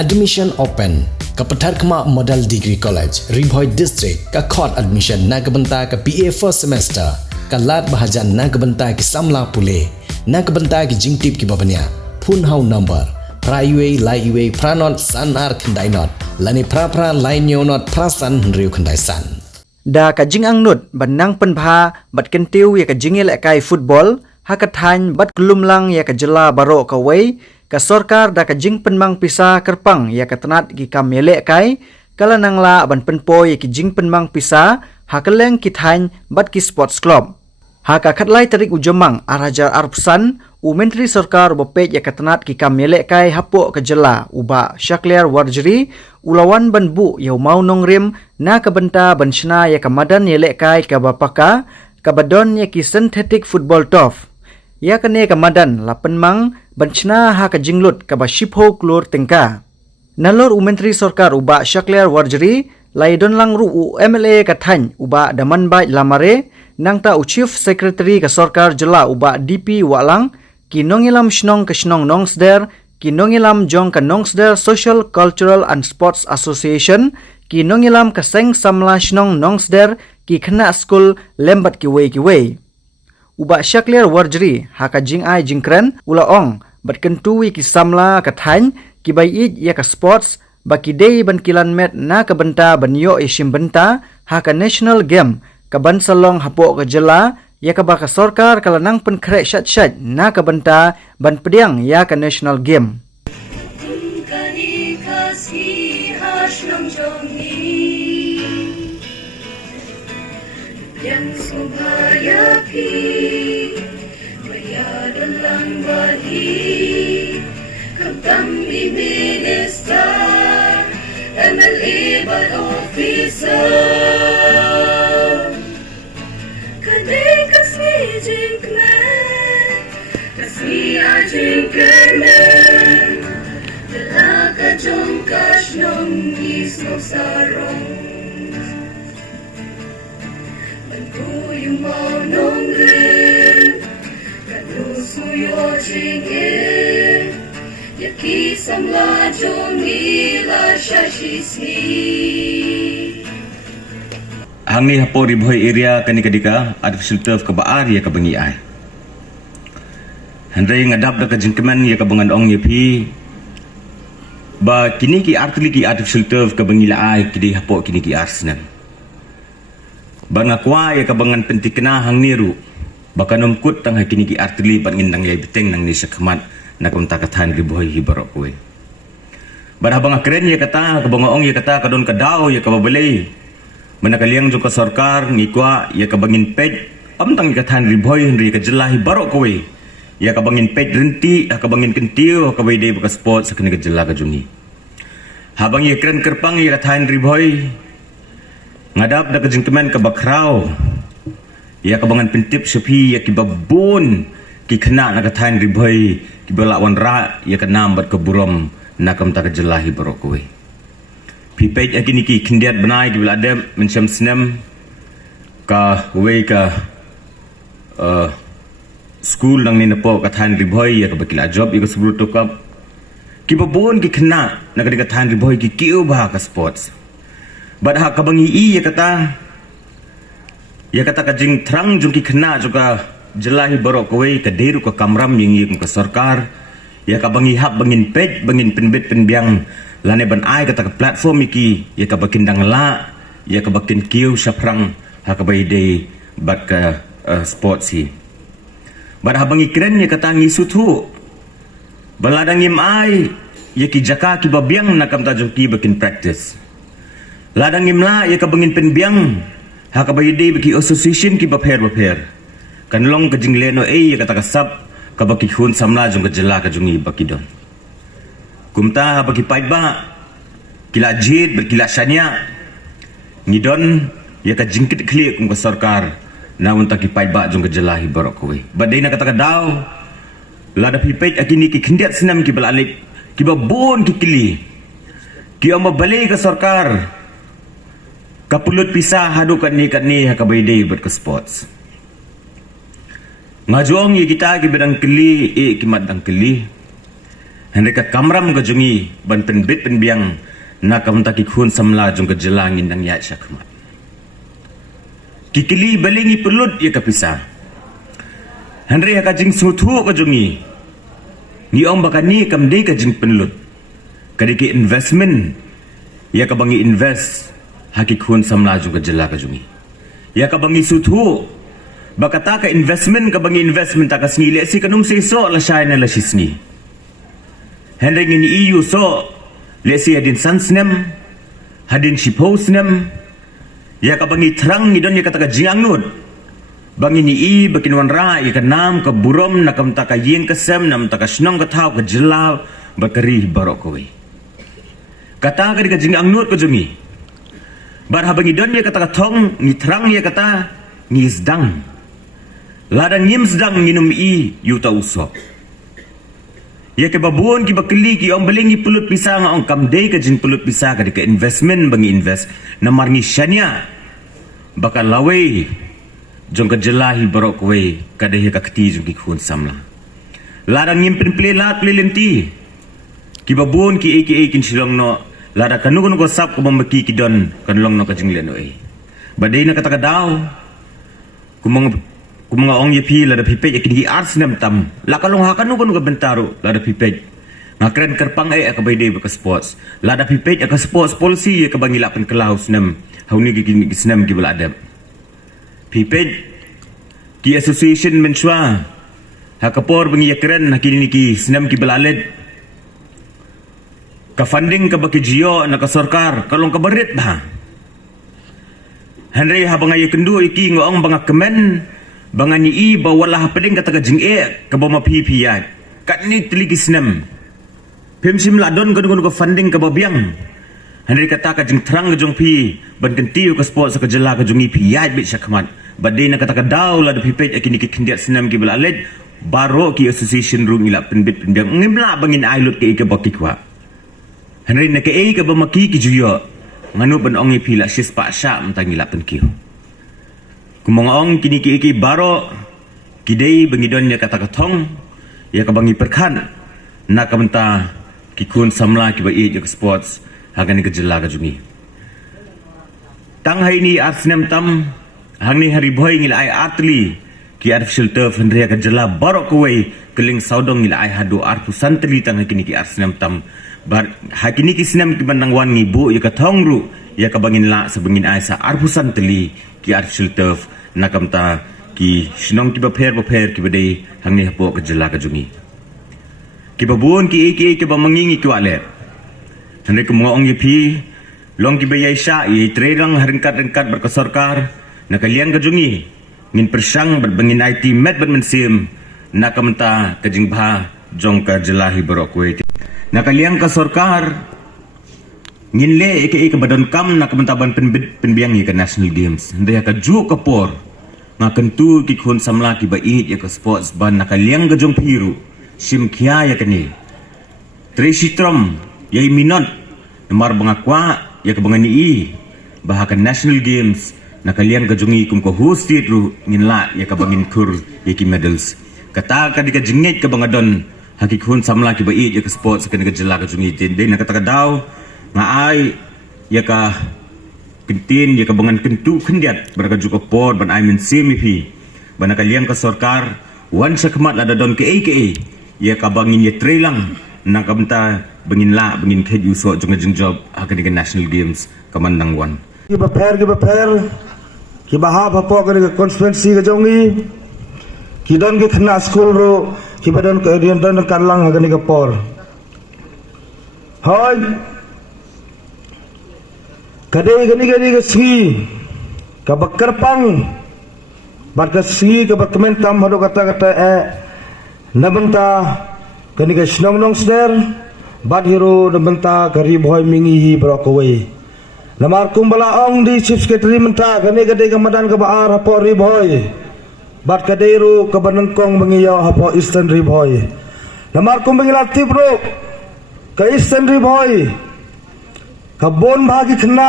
Admission open. Kapetar Kemak Model Degree College, Ribhoi District, ka court admission na kebenta ke BA first semester, ka lat bahajan na kebenta ke samla pule, na kebenta ke jingtip ki babanya, pun hau number, praiwe, laiwe, pranot, sanar kendai not, lani pra lain nyonot prasan henriu kendai san. Da ka jing ang nut banang penpha bat kentiu ya ka jingil kai football ha ka than bat kelum lang ya ka jela baro ka wei ka sorkar da ka jing penmang pisa kerpang ya ka tanat ki kam yele kai kala nangla ban penpo ya ki jing penmang pisa ha ka leng ki than bat ki sports club ha ka khatlai tarik ujamang arajar arpsan u menteri sorkar bopet ya ka tanat ki kam yele kai hapo ka jela uba Shakliar Warjri ulawan ban bu yau mau nongrim na kabenta banshna ya kamadan yele kai ka bapaka kabadon ya ki synthetic football turf ya kane kamadan lapen mang banshna ha ka jinglut ka ba shipho klur tengka nalor menteri sorkar uba Shakliar Warjri laidon lang ru u MLA ka than uba daman bai lamare nangta u chief secretary ka sorkar jela uba DP walang kinongilam shnong ka shnong nongsder kinongilam jong ka nongsder Social Cultural and Sports Association kinongilam ka seng samla shnong nongsder ki khna school lembat ki wei uba Shakliar Warjri haka jing ai jingkren ula ong bat kentuwi ki samla ka than ki bai it ya ka sports baki dei ban kilan met na ka benta banyo ishim benta haka national game ka ban salong hapo ka jela ya ka baka sorkar kalanang pen krek shat na ka benta ban pediang ya ka national game yang subhaya pi maya dalang bali kami minister MLA but officer kadai kasih jingkman kasih ajingkman dalaka jongkash nong isno sarong yung mau nongren kadusuyo jingin yaki samla jongila shashisni Hangni hapo Ribhoi area kani kadika artificial turf ka baar ya ka bangi ai handai ngadap da ka jingkeman ya ka bangan ong yepi ba kini ki artificial turf ka bangi la ai kidi hapo kini ki arsenal bangakwa ya kabangan pentikna hang niru baka nomkut tang hakini ki artili pangin nang yai beteng nang ni sakmat na kunta kathan Ribhoi hibarok we barhabang akren ya kata kabangaong ya kata kadon kadaw ya kababalay manakaliang jo ka sarkar ngikwa ya kabangin pej amtang kathan Ribhoi henri ka jela hibarok we ya kabangin pej renti kabangin kentiu kabay day baka sport sa kini ka jela ka juni habang ya kren kerpang ya kathan Ribhoi ngadap da kejingkeman ke bakrau ya kabangan pentip sepi ya kibabun ki kena na kathain Ribhoi ki balawan ra ya kenam bat keburom na kamta kejelahi barokwe pipej akini ki kindiat benai ki beladem mencam snem ka we ka school nang ni nepo kathain Ribhoi ya ka bakila job ya sebelum tokap kibabun ki kena na kathain Ribhoi ki kiu bah ka sports badha kabangi i ya kata kajing terang jungki kena juga jelahi borok kowe ke deru ke kamram yang ke sarkar ya kabangi hap bangin pej bangin penbet penbiang lane ban ai kata ke platform iki ya ka bakindang la ya ka bakin kiu saprang ha ka baide bat ke sports hi badha bangi kren ya kata ngisu tu baladang im ai ya ki jaka ki babiang nakam ta jungki bakin practice ladang imla ya kabangin penbiang ha kabayde baki association ki baper kanlong ka jingleno ya kata kasap ka baki hun samla jung ka jela ka jungi baki don kumta baki paiba kila jid berkila shanya ngidon ya ka jingkit kli kum ka sarkar na unta ki paiba jung ka jela hi borok kowe badai na kata ka daw lada pipej akini ki kindiat senam ki balalik ki babon ki kili ki amba balik ka sarkar kapulut pisah hadu kat ni hakabayday ber ke sports ngajong ye kita ki bedang keli kimat dang keli Henry ka kamram ka jungi ban penbit penbiang na kamta ki khun samla jung ka jelangin nang ya syakmat. Kikili balingi pelut ya kapisa. Henry ka jing sutu ka jungi. Ni ong baka ni kamde ka jing penlut. Kadiki investment ya ka bangi invest haki khun samla jung ka jela ka jungi. Ya ka bangi sutu baka ta ka investment ka bangi investment ta ka sngi le si kanum se so la shayna la shisni. Henry ngini EU so le si hadin sansnem hadin shiposnem ya ka bangi terang ni don ya kata ka jiang nut bangi ni i bakin wan ra ya ka nam ka burom na kam ta ka yeng ka sem nam ta ka snong ka thau ka jela bakari barok kowe kata ka jiang nut ko jungi bar ha bangi don ya kata ka thong ni terang ya kata ni sedang ladang nyim sedang minum i yuta usok ya ke babuon ki bakli ki om belingi pulut pisang ong kamdei ka jing pulut pisang ka dika investment bangi invest na marngi syanya bakal lawe jong ka jelahi barok we ka dehi ka kti jong ki khun samla ladang ngimpin plelat plelenti ki babuon ki eki silong no lada kanugon ko sap ko mamaki ki don kanlong no ka jing leno e badai na kata ka daw kumanga ong yepi lada pipej yakin hi arts nem tam lakalong hakanu ko ga bentaro lada pipej ngakren kerpang ka bayde ka sports lada pipej ka sports policy ka bangila pen kelaus nem hauni gi snem gi baladam pipej ki association menshwa hakapor bangi yakren hakini ki snem ki balaled ka funding ka baki jio na ka sarkar kalong ka barit ba Henry habang ay kendu iki ngoong banga kemen bangani i bawala peding kata ka jing ka ba mapipiyat kat ni tiligi snem pemsim ladon ka dungun ka funding ka babiang Henry kata ka jing terang ka jong pi ban kentiu ka sport sa ka jela ka jungi piyat bit syakmat badai na kata ka daw la da pipet akini ki kindiat snem ki balaled baro ki association room ila penbit penbiang ngimla bangin ailut ke ika bakikwa Henry na ke ka ba maki ki juyo nganu ban ongi pila sis pa sya mtangi la penkiu kumongong kini ki baro kidei bangidon ya kata katong ya kabangi perkan na kamenta kikun samla ki ba i sports hagan ni kejela ka jungi tang hai ni artsnem tam hang ni hari boy ngil ai atli ki artificial turf hendria ka jela baro kuwei keling saudong ngil ai hadu artu santli tang kini ki artsnem tam bar hakini ki snem ki bandang wan ngibu ya katong ru ya kabangin la sebengin ai sa arpu santli ki artificial turf nakamta ki sinong ki baper ki badai hangni hapo ka jela ka jungi ki babuon ki ki ba mangingi ki wale hande ko mo ong pi long ki bayai sha i trerang harengkat berkasarkar nakaliang ka jungi ngin persang berbengin IT met bermensim nakamta ka jingba jong ka jelahi barokwe nakaliang ka sarkar ngin le ka badon kam nakamta ban penbiang ka national games hande ka ju kapor nga kentu ki khun samla ki bait ya ka sports ban nakaliang ga jong piru sim kya ya kani treshitram yai minot mar bangakwa ya ka bangani i bahakan national games nakaliang ga jongi kum ko host ru nginla ya ka bangin kur ya ki medals kata ka di ka jingit ka bangadon haki khun samla ki bait ya ka sports ka ga jela ka jongi dei na kata ka daw nga ai ya ka kentin ya kabangan kentu kendiat beraka juga por ban ai men semipi ban kaliang ka sarkar wan sakmat lada don ke ya kabangin ya trelang nang kamta bangin keju so jong job akan dengan national games kamandang wan ki baper ki bahap hapo ka constituency ka jongi ki don ke khna school ro ki badon ka rian don kanlang akan ka por hoy kadai gani ke sgi ka bakarpang barka sgi ka bakmentam hado kata nabenta kani ka snong sner bad hero nabenta kari boy mingi hi brokaway namar kumbala ong di chief secretary menta kani kadai ka madan ka baar hapo ri boy bad kadai ro ka banangkong mangiyaw hapo eastern ri boy namar kumbangila tibro ka eastern ri boy kabon bagi kena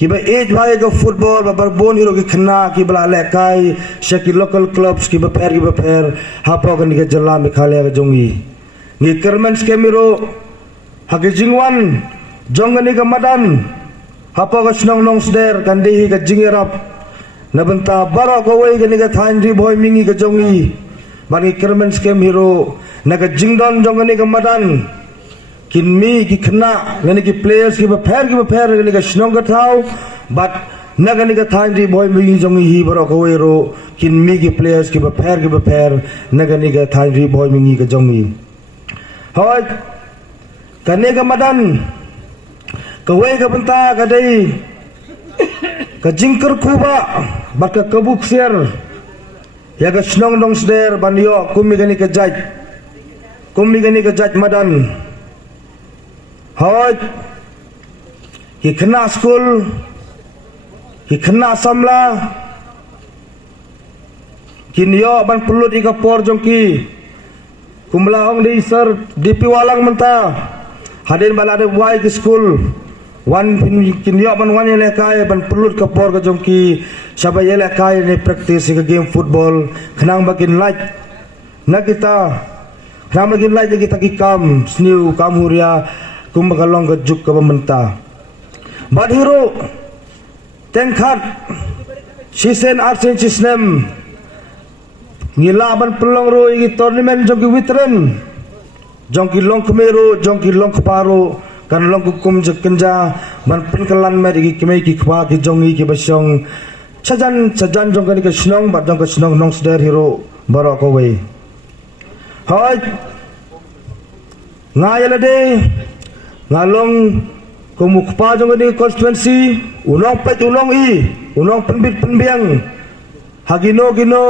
kiba age bagi ka football babar bon hero ki kena kiba lekai shaki local clubs kiba per hapo kan ka jalla me khale ka jongi Ni kermen skemiro hagi jingwan jongani kamadan hapa ka snong nong sder kandihi ka jingirap nabenta baro ka wei gani ka thain ri boy mingi ka jongi bani kermen skem hero naga jingdon jongani kamadan kinmi ki khna gani ki players ki ba phair gani ka snong ka thau but nagani ka thain ri boy mingi jongi hi baro ka wei ro kinmi ki players ki ba phair nagani ka thain ri boy mingi ka jongi hoy kane kamadan kawai ka benta kadai ka jingker kuba baka kabuk siar ya ka snong dong sder banyo kumi gani ka jaj madan hoy ki khna school ki khna samla kinyo ban pulut ika por jongki kumla ong di sir DP walang menta hadin bala de wai ke school wan kinyo ban wan ele kai ban pulut ka por ka jongki saba ele kai ni practice ka game football khnang bakin like na kita khnang bakin like kita ki kam sniu kam huria kum bakalong ka juk ka menta bad hero tengkhat sisen arsen system ngilaban pelong ro igi tournament jongki witren jongki long kemero jongki long keparo kan long kukum jekenja ban penkelan med igi kemei ki khwa ki jongi ki basong sajan jongkani ke snong bat jongka snong nong sder hero baro ko wei hoy ngayala de ngalong kumukpa jongani constituency unong pet unong i unong penbit penbiang hagino gino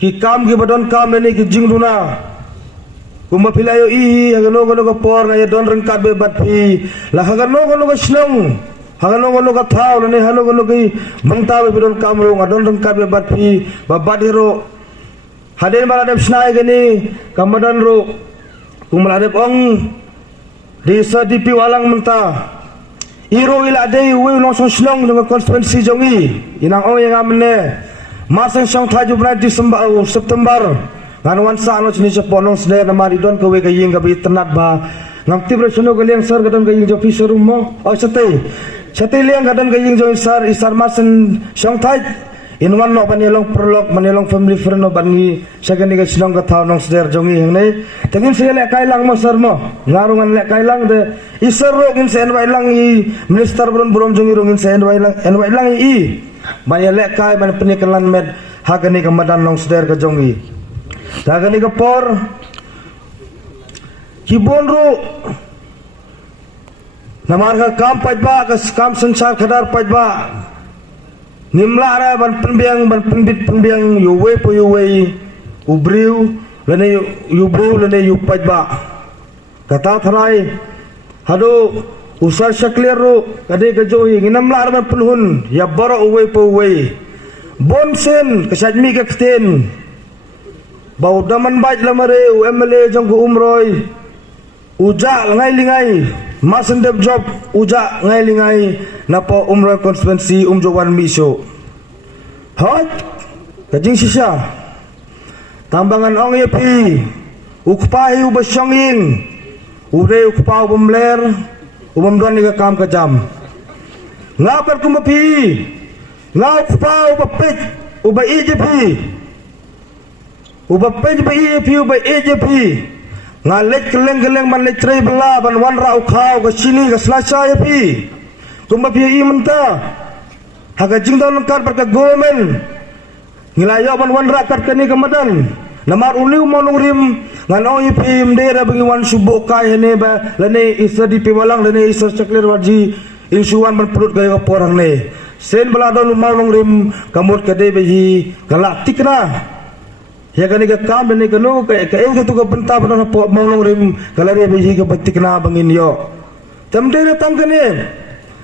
ki kam ki badon kam ni ki jingduna kuma pilayo i hagano ko por na don rengkat be bat pi la hagano ko snong hagano ko thau ne halo ko ki bangta be badon kam ro ngadon rengkat be bat pi babat hero haden bala dem snai gani kamadan ro kumala de ong di sa DP walang menta iro ila de we no snong dengan constituency jongi inang ong yang amne Masang siyang tayo bulan September Nganuan sa ano sinisya ponong sila na maridon kawe kaying gabi tenat ba Ngam tibra suno kaliang sar gadon kaying jo officer room mo O satay liang gadon kaying jo isar masang siyang tayo Inuan no manilong prolog manilong family friend no bani Siya gani ka sinong kataw nong sila jongi hangni Tangin siya lekay lang mo sir mo Ngarungan lekay lang de Isar ro gin sa NY lang i Minister buron jongi ro gin sa NY lang i Banyak lekai banyak penikalan med hagani kamadan long seder ka jongi hagani ka por kibonro namar ka kam pajba ka kam sansar khadar pajba nimla ra ban penbit penbiang yuwe po yuwe ubriu lene yubu lene yu pajba kata tharai hado usar syakliru kade gajohi nginam lar man penhun ya baro uwe po uwe bonsen kesajmi ke kten bau daman baj lamare UMLA jong ko umroy uja ngai lingai masendep job uja ngai lingai napo umroy constituency umjowan miso hot kajing sisa tambangan ong yepi ukpahi ubasyonging ude ukpa ubamler umamduan ni kam kajam ngapar kumapi ngau pa ubapit uba EJP ubapit ba EJP uba EJP ngalet keleng man letre bela ban wanra ukhau ka sini ka selasa yepi kumapi i menta haga jingdon kar perka gomen ngilayo ban wanra kat kani kamadan namar uliu monong rim ngano ipim dera bagi wan subuk kai hene ba lene isa DP walang lene isa ceklir waji insuan ban perut gaya porang ne sen beladon monong rim kamut kade beji galak tikna ya kani ka kam ne kanu ka eng tu ka benta ban monong rim galare beji ka batikna bangin yo tamde na tangkane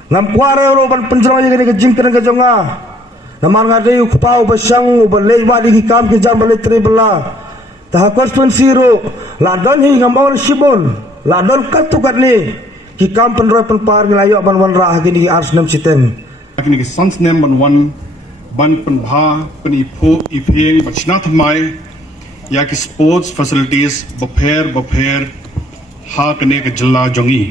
ngam kware ro ban penjrong kani ka jingkren ka jonga namar ngade ukpau basang ubalei wadi ki kam ki jam balai trebela taha constituency ro ladon hi ngam on sibon ladon katukat ni ki kam penroy penpar nglayo ban wan ra gini ars nam siten kini ki sans nem ban wan ban penbha peni pho ipeng bachna thamai या कि sports facilities बफेर हा कने के जिला जोंगी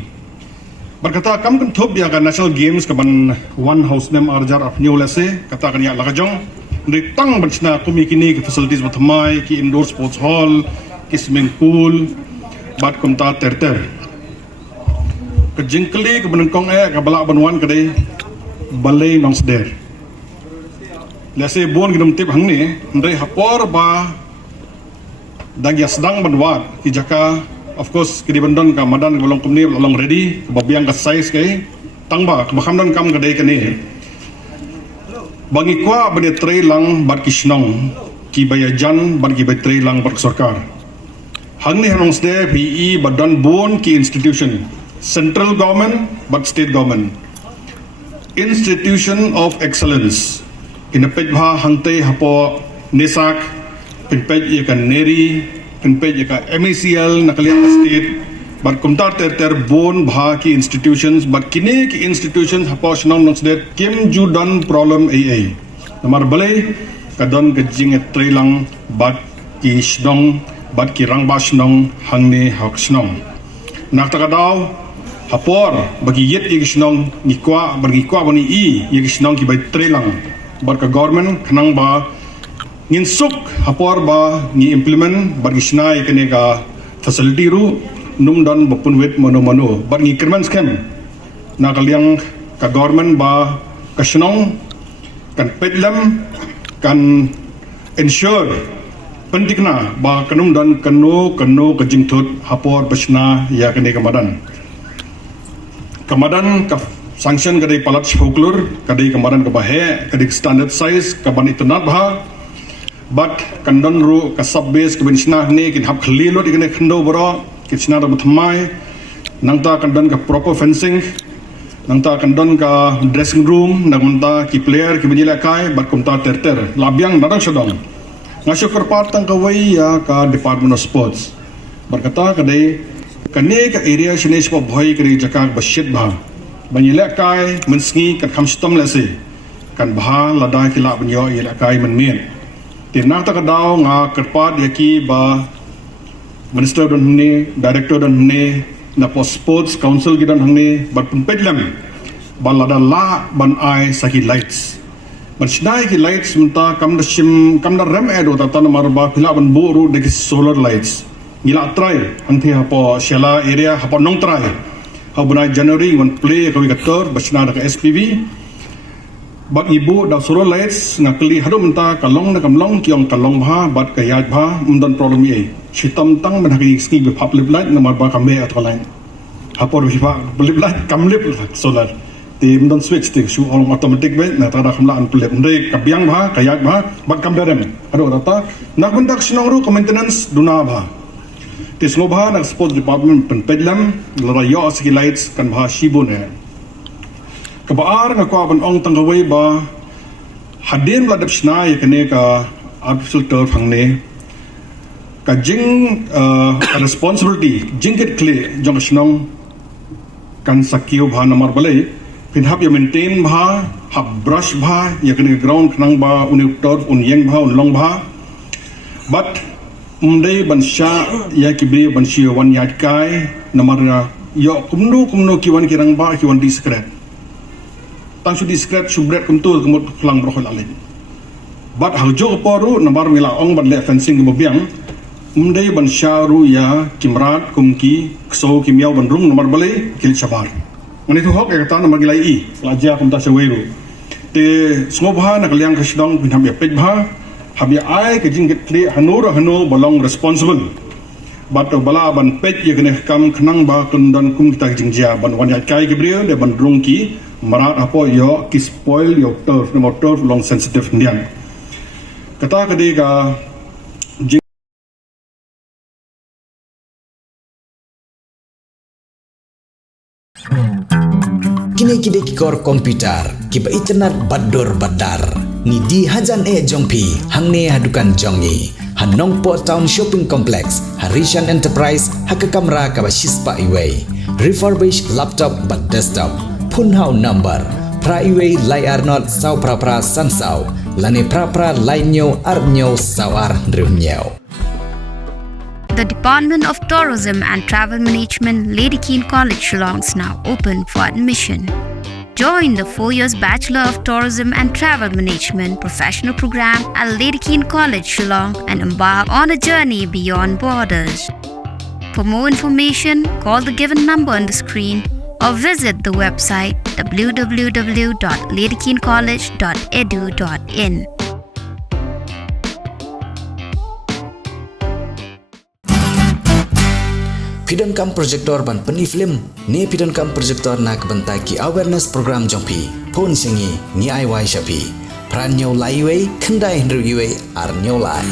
berkata kam kan thop ya kan national games ka ban one house name arjar of new lese kata kan ya lagajong ritang berchna kumi kini ke facilities bathamai ki indoor sports hall ki swimming pool bat kumta terter ke jingkli ke benengkong ka balak banwan ka dei balai nong sder lese bon gidum tip hang ni ndai hapor ba dag ya sedang banwat ki jaka of course kidi bandon ka madan golong kumni long ready babiang ka size kai tangba ka makamdan kam ka dei kani bangi kwa bade tre lang bat kisnong ki bayajan bat ki tre lang bat sarkar hangni hanong ste PE badan bon ki institution central government but state government institution of excellence in a pejbha hangte hapo nisak pinpej yakan neri pinpej ka MECL nakalian state but kumtar ter bon bha ki institutions but kini ki institutions hapo shnong nong state kim ju dan problem AA namar balai kadon ke jing trelang bat ki shnong bat ki rang ba shnong hangne hak shnong nak takadaw hapor bagi yet ki shnong ni kwa bagi kwa bani I ki shnong ki bai trelang bat ka government khnang ba ngin suk hapor ba ni implement bagi snai kene ka facility ru num dan bapun wet mono bar ngi kerman scam na kaliang ka government ba ka shnong kan pedlam kan ensure pentikna ba kanum dan kano ka jingthut hapor basna ya kene kamadan ka sanction kadai palat folklore kadai kamadan ka bahe kadai standard size ka ban itnat bha but kandon ru ka sub base ka benchna ne kin hab khli lo dikne khndo bro kitchna ra bthmai nangta kandon ka proper fencing nangta kandon ka dressing room nangta ki player ki benjila kai but kumta ter labyang nadang sodong ngasyo kerpat tang ka wai ya ka department of sports berkata kadai kane ka area shine spa bhoi kri jaka bashit bha benjila kai mensngi kat khamstom lase kan bha lada ki la benyo ila kai men mien tinang takadaw nga kerpat yaki ba minister don ne director don ne na po sports council gidan hangni bat pedlam balada la ban ai saki lights ban snai ki lights munta kam da rem edo ta tan marba phila ban boru de solar lights ngila try anthi hapo shela area hapo nong try habuna january one play ko gator basna da SPV bat ibu da solar lights ngakli hadu menta kalong na kamlong kiong kalong bha bat kayat bha umdan problem ye chitam tang man hagi ski be public light na marba kambe at line hapor bifa public light kamlip solar ti umdan switch ti shu all automatic be na tada kamla an public ndai kabyang bha kayat bha bat kamdarem hadu rata nak bendak sinong ru maintenance duna bha ti snobha na sports department pen pedlam lara yo ski lights kan bha shibune kabaar nga ko ban ong tangaway ba hadin ladap snai kene ka artificial turf hangne ka jing responsibility jingket kle jong snong kan sakio bha namar balai pin hab ya maintain bha hab brush bha ya kene ground khnang ba uni turf un yeng bha un long bha but umdai ban sha ya kibe ban shi wan yat kai namar yo kumno kiwan kirang ba kiwan discret tang su discret subret kumtul kemut klang brohol alin bat haujo poru nambar mila ong ban le fencing ke bobiang umdai ban sharu ya kimrat kumki kso kimyau ban rung nambar balai kil chabar ngani tu hok ya kata nambar gilai I laja kumta saweru te smobha nakaliang kasdong bin habya pejbha habya ai ke jingget kli hanu balong responsible bat bala ban pej ya kene kam khnang ba kundan kum kita jingjia ban wan ya kai ke brio de ban rung ki marat apo yo ki spoil yo turf no turf long sensitive ndian kata kadi ka kini kor komputer kiba internet bador badar ni di hajan jongpi hangne hadukan jongi hanong po town shopping complex Harishan Enterprise hakakamra kaba shispa iway refurbished laptop but desktop punhau number pra iway lai arnot sau pra sansau lane pra lainyo arnyo sawar drumnyau The Department of Tourism and Travel Management, Lady Keane College, Shillong is now open for admission. Join the 4 years Bachelor of Tourism and Travel Management professional program at Lady Keane College, Shillong and embark on a journey beyond borders. For more information, call the given number on the screen or visit the website www.ladykeanecollege.edu.in. Pidon kam projector ban peni film ni pidon kam projector nak bentai ki awareness program jongpi pon singi ni ai wai shapi pran nyau lai wei kendai hendru yue ar nyau lai